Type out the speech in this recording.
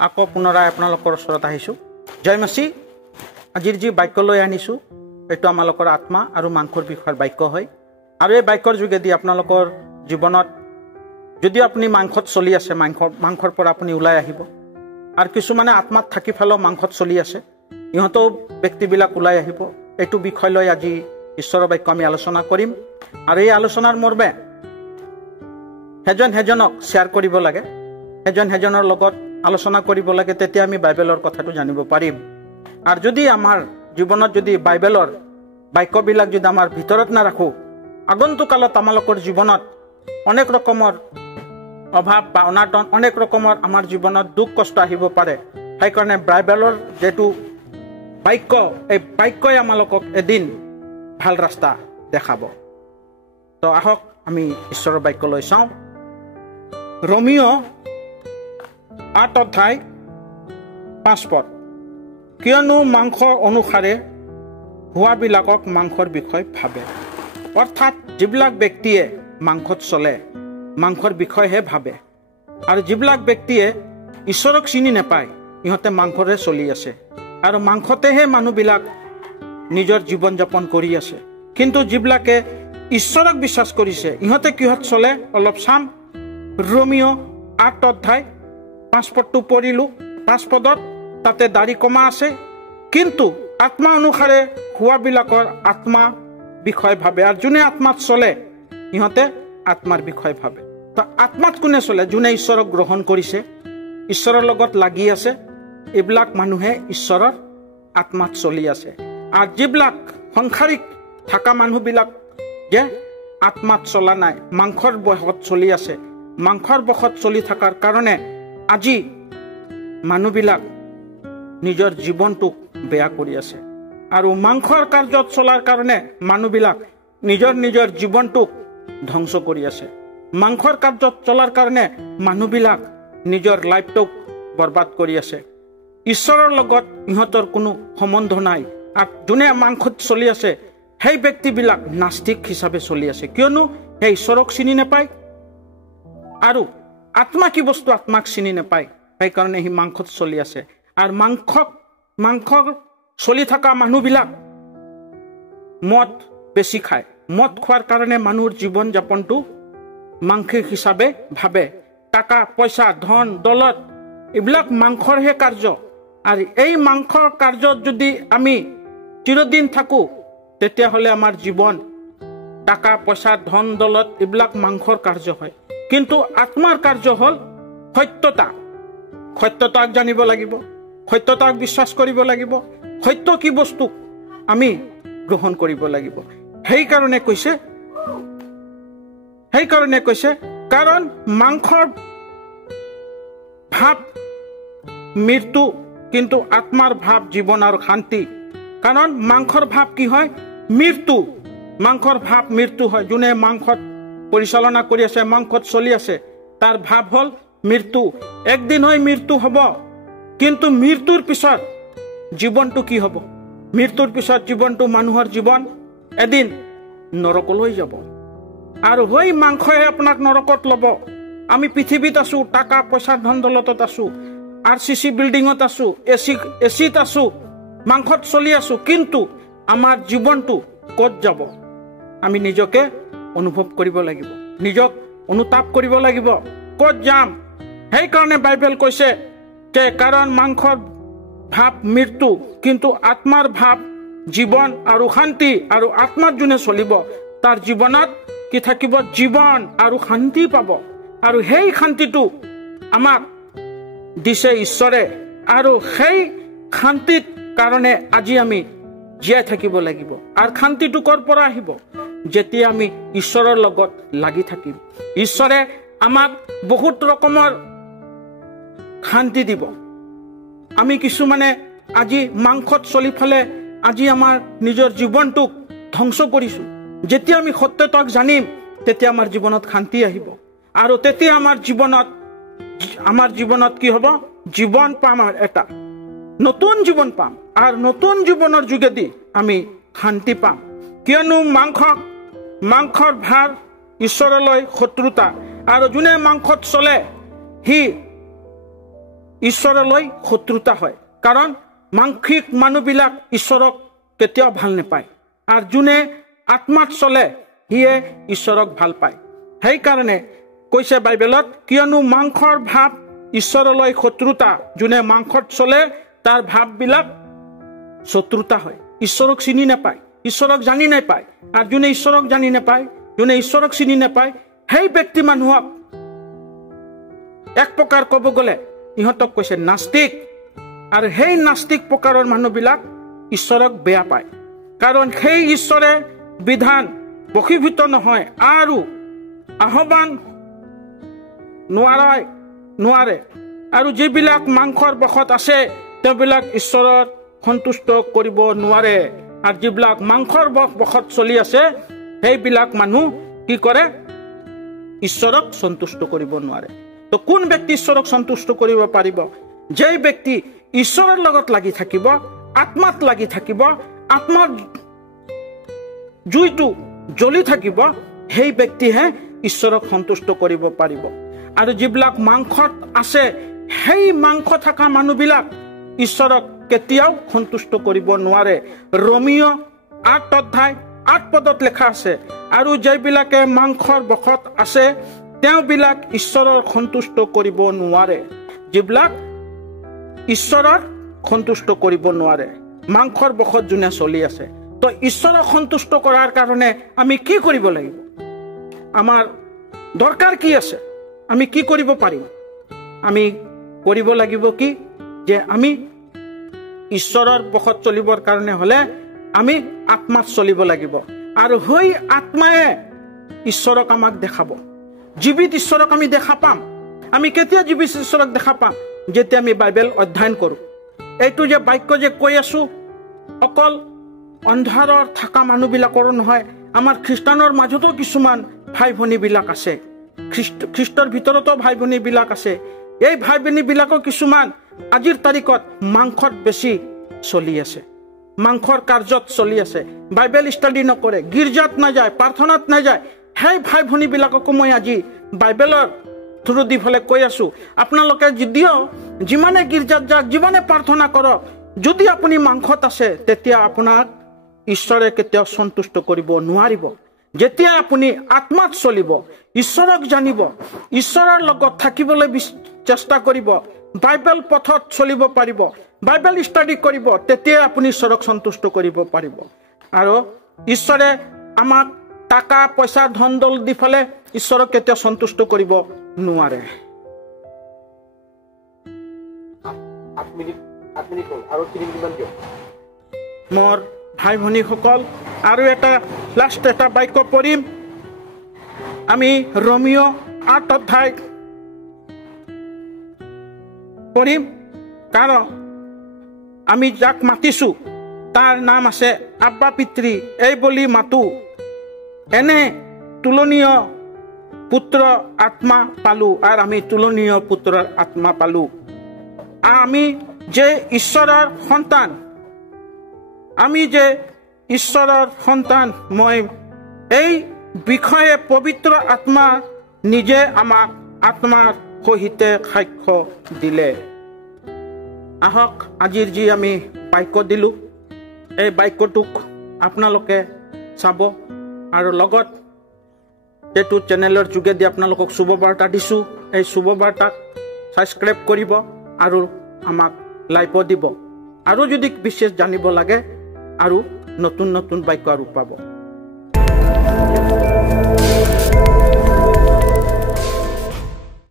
আকৌ পুনৰাই আপোনালোকৰ ওচৰত আহিছোঁ। জয় মাসি। আজিৰ যি বাক্য লৈ আনিছোঁ এইটো আমালোকৰ আত্মা আৰু মাংসৰ বিষয়ৰ বাক্য হয়। আৰু এই বাক্যৰ যোগেদি আপোনালোকৰ জীৱনত যদি আপুনি মাংসত চলি আছে, মাংসৰ পৰা আপুনি ওলাই আহিব। আৰু কিছুমানে আত্মাত থাকি ফেলেও মাংসত চলি আছে, ইহঁতেও ব্যক্তিবিলাক ওলাই আহিব। এইটো বিষয় লৈ আজি ঈশ্বৰৰ বাক্য আমি আলোচনা কৰিম। আৰু এই আলোচনাৰ মৰ্মে হেজনক শ্বেয়াৰ কৰিব লাগে, হেজনৰ লগত আলোচনা কৰিব লাগে, তেতিয়া আমি বাইবেলৰ কথাটো জানিব পাৰিম। আৰু যদি আমাৰ জীৱনত যদি বাইবেলৰ বাক্যবিলাক যদি আমাৰ ভিতৰত নাৰাখোঁ, আগন্তুক কালত আমালোকৰ জীৱনত অনেক ৰকমৰ অভাৱ বা অনাটন, অনেক ৰকমৰ আমাৰ জীৱনত দুখ কষ্ট আহিব পাৰে। সেইকাৰণে বাইবেলৰ যিটো বাক্য, এই বাক্যই আমালোকক এদিন ভাল ৰাস্তা দেখাব। তো আহক আমি ঈশ্বৰৰ বাক্য লৈ চাওঁ। ৰোমিও 8 অধ্যায় 5 পদ। কিয়নো মাংসৰ অনুসাৰে হোৱাবিলাকক মাংসৰ বিষয় ভাবে। অৰ্থাৎ যিবিলাক ব্যক্তিয়ে মাংসত চলে মাংসৰ বিষয়হে ভাবে, আৰু যিবিলাক ব্যক্তিয়ে ঈশ্বৰক চিনি নাপায় ইহঁতে মাংসৰে চলি আছে, আৰু মাংসতেহে মানুহবিলাক নিজৰ জীৱন যাপন কৰি আছে। কিন্তু যিবিলাকে ঈশ্বৰক বিশ্বাস কৰিছে ইহঁতে কিহত চলে অলপ চাম। ৰোমিও 8 অধ্যায় 5 পদটো পঢ়িলোঁ। 5 পদত তাতে দাড়ি কমা আছে, কিন্তু আত্মা অনুসাৰে হোৱাবিলাকৰ আত্মা বিষয় ভাবে, আৰু যোনে আত্মাত চলে ইহঁতে আত্মাৰ বিষয় ভাবে। তো আত্মাত কোনে চলে? যোনে ঈশ্বৰক গ্ৰহণ কৰিছে, ঈশ্বৰৰ লগত লাগি আছে, এইবিলাক মানুহে ঈশ্বৰৰ আত্মাত চলি আছে। আৰু যিবিলাক সংসাৰিক থকা মানুহবিলাক যে আত্মাত চলা নাই, মাংসৰ বশত চলি আছে, মাংসৰ বশত চলি থকাৰ কাৰণে আজি মানুহবিলাক নিজৰ জীৱনটোক বেয়া কৰি আছে। আৰু মাংসৰ কাৰ্যত চলাৰ কাৰণে মানুহবিলাক নিজৰ জীৱনটোক ধ্বংস কৰি আছে। মাংসৰ কাৰ্যত চলাৰ কাৰণে মানুহবিলাক নিজৰ লাইফটোক বৰবাদ কৰি আছে। ঈশ্বৰৰ লগত ইহঁতৰ কোনো সম্বন্ধ নাই। আৰু যোনে মাংসত চলি আছে সেই ব্যক্তিবিলাক নাস্তিক হিচাপে চলি আছে, কিয়নো সেই ঈশ্বৰক চিনি নাপায়, আৰু আত্মা কি বস্তু আত্মাক চিনি নাপায়, সেইকাৰণে সি মাংসত চলি আছে। আৰু মাংস চলি থকা মানুহবিলাক মদ বেছি খায়। মদ খোৱাৰ কাৰণে মানুহৰ জীৱন যাপনটো মাংসিক হিচাপে ভাবে। টকা পইচা ধন দৌলত এইবিলাক মাংসৰহে কাৰ্য। আৰু এই মাংসৰ কাৰ্যত যদি আমি চিৰদিন থাকোঁ তেতিয়াহ'লে আমাৰ জীৱন টকা পইচা ধন দৌলত এইবিলাক মাংসৰ কাৰ্য হয়। কিন্তু আত্মাৰ কাৰ্য হ'ল সত্যতাক জানিব লাগিব, সত্যতাক বিশ্বাস কৰিব লাগিব, সত্য কি বস্তু আমি গ্ৰহণ কৰিব লাগিব। সেইকাৰণে কৈছে কাৰণ মাংসৰ ভাৱ মৃত্যু, কিন্তু আত্মাৰ ভাৱ জীৱন আৰু শান্তি। কাৰণ মাংসৰ ভাৱ কি হয়? মৃত্যু। মাংসৰ ভাৱ মৃত্যু হয়। যোনে মাংসত পৰিচালনা কৰি আছে, মাংসত চলি আছে, তাৰ ভাৱ হ'ল মৃত্যু। একদিন হয় মৃত্যু হ'ব, কিন্তু মৃত্যুৰ পিছত জীৱনটো কি হ'ব? মৃত্যুৰ পিছত জীৱনটো মানুহৰ জীৱন এদিন নৰকলৈ যাব। আৰু সেই মাংসই আপোনাক নৰকত ল'ব। আমি পৃথিৱীত আছোঁ, টকা পইচা ধন দৌলতত আছোঁ, RCC বিল্ডিঙত আছোঁ, এচিত আছোঁ, মাংসত চলি আছোঁ, কিন্তু আমাৰ জীৱনটো ক'ত যাব আমি নিজকে অনুভৱ কৰিব লাগিব, নিজক অনুতাপ কৰিব লাগিব, ক'ত যাম। সেইকাৰণে বাইবেল কৈছে যে কাৰণ মাংসৰ ভাৱ মৃত্যু, কিন্তু আত্মাৰ ভাৱ জীৱন আৰু শান্তি। আৰু আত্মাৰ যোনে চলিব তাৰ জীৱনত কি থাকিব? জীৱন আৰু শান্তি পাব। আৰু সেই শান্তিটো আমাক দিছে ঈশ্বৰে, আৰু সেই শান্তিৰ কাৰণে আজি আমি জীয়াই থাকিব লাগিব। আৰু শান্তিটো ক'ৰ পৰা আহিব? যেতিয়া আমি ঈশ্বৰৰ লগত লাগি থাকিম। ঈশ্বৰে আমাক বহুত ৰকমৰ শান্তি দিব। আমি কিছুমানে আজি মাংসত চলি ফেলে আজি আমাৰ নিজৰ জীৱনটোক ধ্বংস কৰিছোঁ। যেতিয়া আমি সত্যতাক জানিম তেতিয়া আমাৰ জীৱনত শান্তি আহিব, আৰু তেতিয়া আমাৰ জীৱনত কি হ'ব? জীৱন পাম, আৰু এটা নতুন জীৱন পাম। আৰু নতুন জীৱনৰ যোগেদি আমি শান্তি পাম। কিয়নো মাংসৰ ভাৱ ঈশ্বৰলৈ শত্ৰুতা, আৰু যোনে মাংসত চলে সি ঈশ্বৰলৈ শত্ৰুতা হয় কাৰণ মাংসিক মানুহবিলাক ঈশ্বৰক কেতিয়াও ভাল নাপায় আৰু যোনে আত্মাত চলে সিয়ে ঈশ্বৰক ভাল পায় সেইকাৰণে কৈছে বাইবেলত কিয়নো মাংসৰ ভাৱ ঈশ্বৰলৈ শত্ৰুতা যোনে মাংসত চলে তাৰ ভাৱবিলাক শত্ৰুতা হয় ঈশ্বৰক চিনি নাপায় ঈশ্বৰক জানি নাপায় আৰু যোনে ঈশ্বৰক জানি নাপায় যোনে ঈশ্বৰক চিনি নাপায় সেই ব্যক্তি মানুহক এক প্ৰকাৰ ক'ব গ'লে ইহঁতক কৈছে নাস্তিক আৰু সেই নাস্তিক প্ৰকাৰৰ মানুহবিলাক ঈশ্বৰক বেয়া পায় কাৰণ সেই ঈশ্বৰে বিধান বশীভূত নহয় আৰু আহ্বান নোৱাৰে আৰু যিবিলাক মাংসৰ বশত আছে তেওঁবিলাক ঈশ্বৰক সন্তুষ্ট কৰিব নোৱাৰে আৰু যিবিলাক মাংসৰ বশত চলি আছে সেইবিলাক মানুহ কি কৰে ঈশ্বৰক সন্তুষ্ট কৰিব নোৱাৰে তো কোন ব্যক্তি ঈশ্বৰক সন্তুষ্ট কৰিব পাৰিব যে ব্যক্তি ঈশ্বৰৰ লগত লাগি থাকিব আত্মাত লাগি থাকিব আত্মাৰ জুইটো জ্বলি থাকিব সেই ব্যক্তিহে ঈশ্বৰক সন্তুষ্ট কৰিব পাৰিব আৰু যিবিলাক মাংসত আছে সেই মাংস থকা মানুহবিলাক ঈশ্বৰক কেতিয়াও সন্তুষ্ট কৰিব নোৱাৰে ৰোমিও 8 অধ্যায় 8 পদত লেখা আছে আৰু যিবিলাকে মাংসৰ বশত আছে তেওঁবিলাক ঈশ্বৰৰ সন্তুষ্ট কৰিব নোৱাৰে যিবিলাক ঈশ্বৰক সন্তুষ্ট কৰিব নোৱাৰে মাংসৰ বশত যোনে চলি আছে তো ঈশ্বৰক সন্তুষ্ট কৰাৰ কাৰণে আমি কি কৰিব লাগিব আমাৰ দৰকাৰ কি আছে আমি কি কৰিব পাৰিম আমি কৰিব লাগিব কি যে আমি ঈশ্বৰৰ বশত চলিবৰ কাৰণে হলে আমি আত্মাত চলিব লাগিব আৰু হৈ আত্মায়ে ঈশ্বৰক আমাক দেখাব জীৱিত ঈশ্বৰক আমি দেখা পাম আমি কেতিয়া জীৱিত ঈশ্বৰক দেখা পাম যেতিয়া আমি বাইবেল অধ্যয়ন কৰো এইটো যে বাক্য যে কৈ আছো অকল অন্ধাৰৰ থকা মানুহবিলাকৰ নহয় আমাৰ খ্ৰীষ্টানৰ মাজতো কিছুমান ভাই ভনীবিলাক আছে খ্ৰীষ্টৰ ভিতৰতো ভাই ভনীবিলাক আছে এই ভাই ভনীবিলাকৰ কিছুমান আজিৰ তাৰিখত মাংসত বেছি চলি আছে মাংসৰ কাৰ্যত চলি আছে বাইবেল ষ্টাডি নকৰে গীৰ্জাত নাযায় প্ৰাৰ্থনাত নাযায় সেই ভাই ভনীবিলাককো মই আজি বাইবেলৰ থ্ৰু দি ফলে কৈ আছো আপোনালোকে যদিও যিমানে গীৰ্জাত যাওক যিমানে প্ৰাৰ্থনা কৰক যদি আপুনি মাংসত আছে তেতিয়া আপোনাক ঈশ্বৰে কেতিয়াও সন্তুষ্ট কৰিব নোৱাৰিব যেতিয়া আপুনি আত্মাত চলিব ঈশ্বৰক জানিব ঈশ্বৰৰ লগত থাকিবলৈ চেষ্টা কৰিব বাইবেল পথত চলিব পাৰিব বাইবেল ষ্টাডি কৰিব তেতিয়া আপুনি ঈশ্বৰক সন্তুষ্ট কৰিব পাৰিব আৰু ঈশ্বৰে আমাক টাকা পইচা ধন দল দি ফলে ঈশ্বৰক কেতিয়াও সন্তুষ্ট কৰিব নোৱাৰে মোৰ ভাই ভনীসকল আৰু এটা লাষ্ট এটা বাক্য পঢ়িম আমি ৰোমিও 8 অধ্যায় পঢ়িম কাৰণ আমি যাক মাতিছো তাৰ নাম আছে আব্বা পিতৃ এই বুলি মাতো এনে তুলনীয় পুত্ৰ আত্মা পালো আৰু আমি তুলনীয় পুত্ৰৰ আত্মা পালো আমি যে ঈশ্বৰৰ সন্তান আমি যে ঈশ্বৰৰ সন্তান মই এই বিষয়ে পবিত্ৰ আত্মা নিজে আমাক আত্মাৰ সহিতে সাক্ষ্য দিলে আহক আজিৰ যি আমি বাক্য দিলো এই বাক্যটোক আপোনালোকে চাব আৰু লগত যেটো চেনেলৰ যোগেদি আপোনালোকক শুভবাৰ্তা দিছো এই শুভবাৰ্তাক সাবস্ক্ৰাইব কৰিব আৰু আমাক লাইক দিব আৰু যদি বিশেষ জানিব লাগে আৰু নতুন নতুন বাক্য আৰু পাব